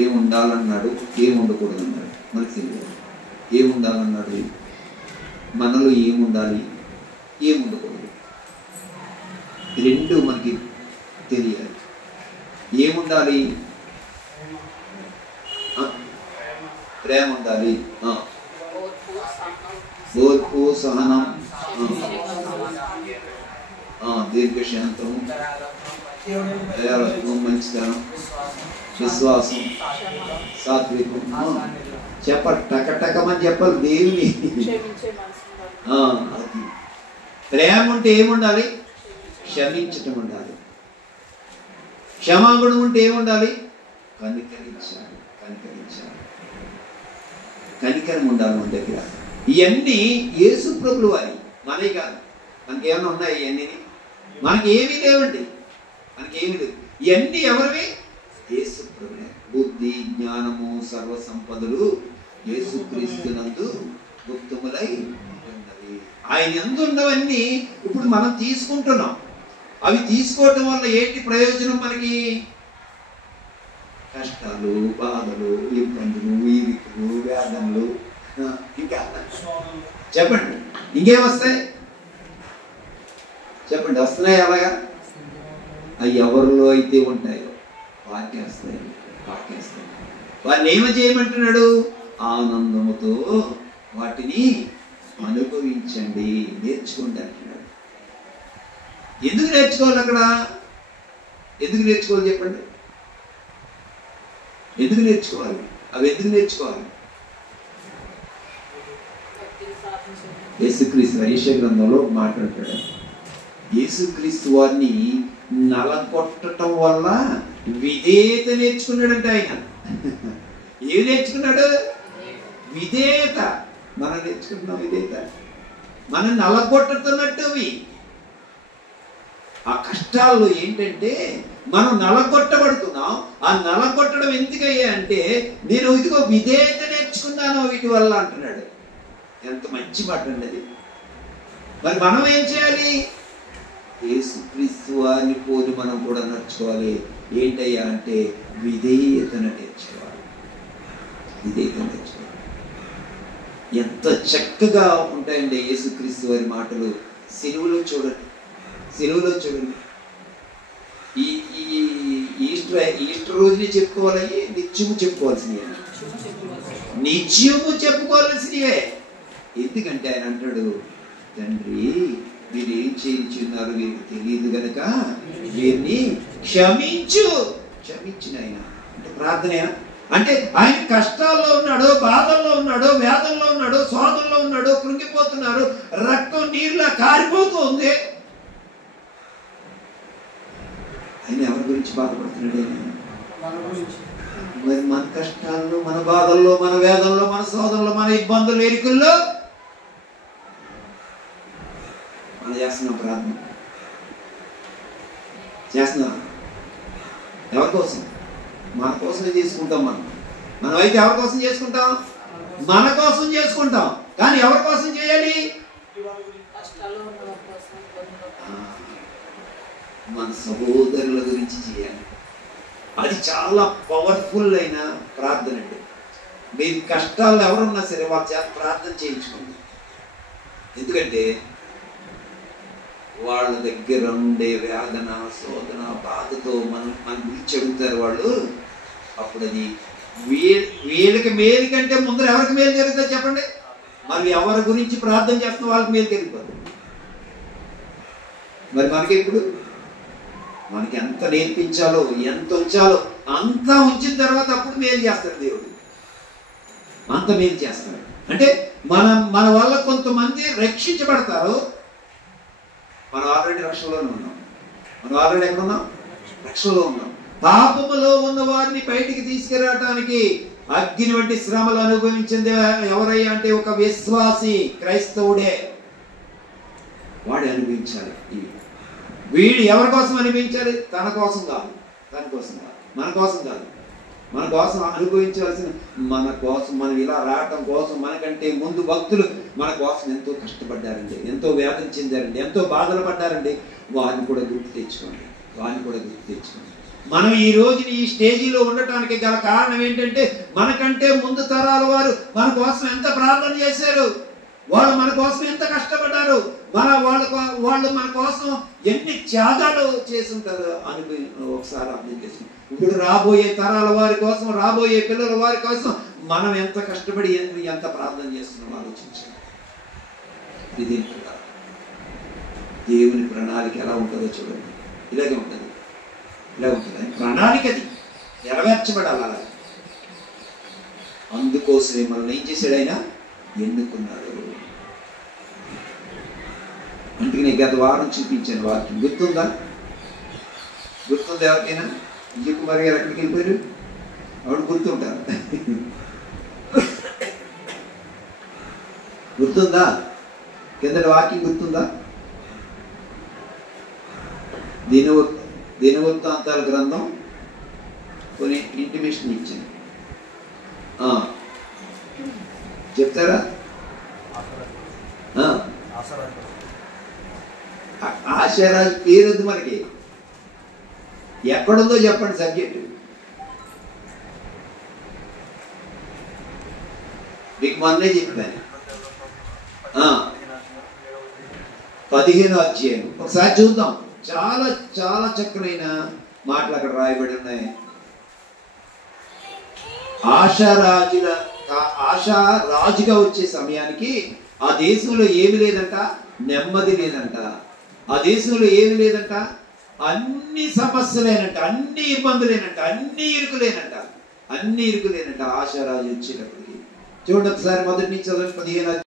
ఏం ఉండాలన్నాడు, ఏం ఉండకూడదు అన్నాడు. మనకు తెలియదు. ఏం ఉండాలన్నాడు, మనలో ఏముండాలి, ఏం ఉండకూడదు, రెండు మనకి తెలియాలి. ఏముండాలి, ప్రేమ ఉండాలి, ఓర్పు, సహనం, దీర్ఘశాంతము, దయాళత్వం, మంచితనం, విశ్వాసం, సాత్వికం. చెప్పాలి, టకటకమని చెప్పాలి దేవుని. అది ప్రేమ ఉంటే ఏముండాలి, క్షమించటం ఉండాలి. క్షమాగుణం ఉంటే ఏముండాలి, కనికరించాలి. కనికరం ఉండాలి మన దగ్గర. ఇవన్నీ యేసు ప్రభువు వారి, మనవి కాదు. మనకి ఏమైనా ఉన్నాయి ఇవన్నీ? మనకి ఏమీ లేవండి, మనకేమీ లేవు. ఇవన్నీ ఎవరివి? యేసు ప్రభువే. బుద్ధి, జ్ఞానము, సర్వ సంపదలు యేసుక్రీస్తునందు గుప్తములై ఉన్నవి. ఆయన యందు ఉన్నవన్నీ ఇప్పుడు మనం తీసుకుంటున్నాం. అవి తీసుకోవటం వల్ల ఏంటి ప్రయోజనం మనకి? కష్టాలు, బాధలు, ఇబ్బందులు, ఈరికలు, వేదనలు, ఇంకా చెప్పండి, ఇంకేమొస్తాయి చెప్పండి? వస్తున్నాయి. అలాగా అవి ఎవరిలో అయితే ఉంటాయో వాక్యేస్తాయి. వారిని ఏమో చేయమంటున్నాడు? ఆనందముతో వాటిని అనుభవించండి, నేర్చుకోండి అంటున్నాడు. ఎందుకు నేర్చుకోవాలి? అక్కడ ఎందుకు నేర్చుకోవాలి చెప్పండి? ఎందుకు నేర్చుకోవాలి? అవి ఎందుకు నేర్చుకోవాలి? యేసుక్రీస్తు యెషయా గ్రంథంలో మాట్లాడతాడు. యేసుక్రీస్తు వారిని నలగొట్టడం వల్ల విధేయత నేర్చుకున్నాడంటే ఆయన. ఏమి నేర్చుకున్నాడు? విధేయత. మనం నేర్చుకుంటున్నాం విధేయత. మనం నలగొట్టుతున్నట్టు అవి. ఆ కష్టాల్లో ఏంటంటే మనం నలగొట్టబడుతున్నాం. ఆ నలగొట్టడం ఎందుకయ్యా అంటే నేను ఇదిగో విధేయత నేర్చుకున్నాను వీటి వల్ల అంటున్నాడు. ఎంత మంచి మాట అండి అది. మరి మనం ఏం చేయాలి? యేసుక్రీస్తు వారిని పోలి మనం కూడా నడుచుకోవాలి. ఏంటయ్యా అంటే విధేయతను నేర్చుకోవాలి. ఎంత చక్కగా ఉంటాయండి యేసుక్రీస్తు వారి మాటలు. సిలువలో చూడండి. ఈ ఈస్టర్ రోజునే చెప్పుకోవాలి, నిత్యము చెప్పుకోవాల్సినవే. ఎందుకంటే ఆయన అంటాడు, తండ్రి మీరు ఏం చేయించున్నారు వీరికి తెలియదు గనక వీరిని క్షమించు. ఆయన అంటే ప్రార్థన. అంటే ఆయన కష్టాల్లో ఉన్నాడు, బాధల్లో ఉన్నాడు, వేదనలో ఉన్నాడు, శోధనలో ఉన్నాడు, కృంగిపోతున్నారు, రక్తం నీళ్ళ కారిపోతుంది. ఆయన ఎవరి గురించి బాధపడుతున్నాడు? మరి మన కష్టాల్లో, మన బాధల్లో, మన వేదనలో, మన శోధనలో, మన ఇబ్బందులు, ఎరుకుల్లో మనం చేస్తున్నాం ప్రార్థన. చేస్తున్నాం ఎవరి కోసం? మన కోసమే చేసుకుంటాం. మనమైతే ఎవరి కోసం చేసుకుంటాం? మన కోసం చేసుకుంటాం. కానీ ఎవరి కోసం చేయాలి? మన సహోదరుల గురించి చేయాలి. అది చాలా పవర్ఫుల్ అయిన ప్రార్థన అండి. మీరు కష్టాలు ఎవరున్నా సరే వాళ్ళ చేత ప్రార్థన చేయించుకోండి. ఎందుకంటే వాళ్ళ దగ్గర ఉండే వేదన, శోధన, బాధతో మన గురించి అడుగుతారు వాళ్ళు. అప్పుడు అది వీళ్ళకి మేలు కంటే ముందర ఎవరికి మేలు జరుగుతుంది చెప్పండి? మరి ఎవరి గురించి ప్రార్థన చేస్తున్న వాళ్ళకి మేలు జరిగిపోతుంది. మరి మనకి ఇప్పుడు మనకి ఎంత నేర్పించాలో, ఎంత ఉంచాలో అంతా ఉంచిన తర్వాత అప్పుడు మేలు చేస్తాడు దేవుడు. అంత మేలు చేస్తాడు. అంటే మన వల్ల కొంతమంది రక్షించబడతారు. మనం ఆల్రెడీ రక్షణలోనే ఉన్నాం. మనం ఆల్రెడీ ఎక్కడ ఉన్నాం? రక్షణలో ఉన్నాం. పాపములో ఉన్న వారిని బయటికి తీసుకురావటానికి అగ్ని వంటి శ్రమలు అనుభవించింది ఎవరయ్యా అంటే ఒక విశ్వాసి, క్రైస్తవుడే. వాడు అనుభవించాలి. వీడు ఎవరి కోసం అనిపించాలి? తన కోసం కాదు, మన కోసం కాదు. మన కోసం అనుభవించవలసిన, మన కోసం మనం ఇలా రావటం కోసం మనకంటే ముందు భక్తులు మన కోసం ఎంతో కష్టపడ్డారండి, ఎంతో వేదన చెందారండి, ఎంతో బాధలు పడ్డారండి. వారిని కూడా గుర్తు తెచ్చుకోండి. మనం ఈ రోజున ఈ స్టేజీలో ఉండటానికి గల కారణం ఏంటంటే మనకంటే ముందు తరాల వారు మన కోసం ఎంత ప్రార్థన చేశారు, వాళ్ళు మన కోసం ఎంత కష్టపడ్డారు, వాళ్ళు మన కోసం ఎన్ని త్యాగాలు చేసి ఉంటారు అని ఒకసారి అర్థం చేసి, ఇప్పుడు రాబోయే తరాల వారి కోసం, రాబోయే పిల్లల వారి కోసం మనం ఎంత కష్టపడి ఎంత ప్రార్థన చేస్తున్నాం ఆలోచించాలి. ఇది దేవుని ప్రణాళిక ఎలా ఉంటుందో చూడండి. ఇలాగే ఉంటుంది, ఇలా ఉంటుంది ప్రణాళిక. అది నెరవేర్చబడాలి. అలా అందుకోసమే మనల్ని ఏం చేశాడు, ఆయన ఎన్నుకున్నాడు. అందుకని గత వారం చూపించాను వాక్యం, గుర్తుందా ఎవరికైనా? విజయ్ కుమార్ గారు ఎక్కడికి వెళ్ళిపోయారు? ఆవిడ గుర్తుంటారు. గుర్తుందా? కిందటి వాక్యం గుర్తుందా? దినవృత్తాంతాల గ్రంథం కొన్ని ఇంటిమేషన్ ఇచ్చింది. చెప్తారా? ఆశారాజు పేరొద్దు మనకి, ఎక్కడుందో చెప్పండి సబ్జెక్టు. మీకు మొన్నే చెప్పాను. 15వ అధ్యాయం ఒకసారి చూద్దాం. చాలా చాలా చక్కనైన మాటలు అక్కడ రాయబడి ఉన్నాయి. ఆశా రాజుగా వచ్చే సమయానికి ఆ దేశంలో ఏమి లేదంట, నెమ్మది లేదంట. ఆ దేశంలో ఏమి లేదంట, అన్ని సమస్యలేనంట, అన్ని ఇబ్బందులేనంట, అన్ని ఇరుకులేనంట. ఆశారాజు వచ్చేటప్పటికి చూడండి ఒకసారి మొదటి నుంచి చదవండి. 15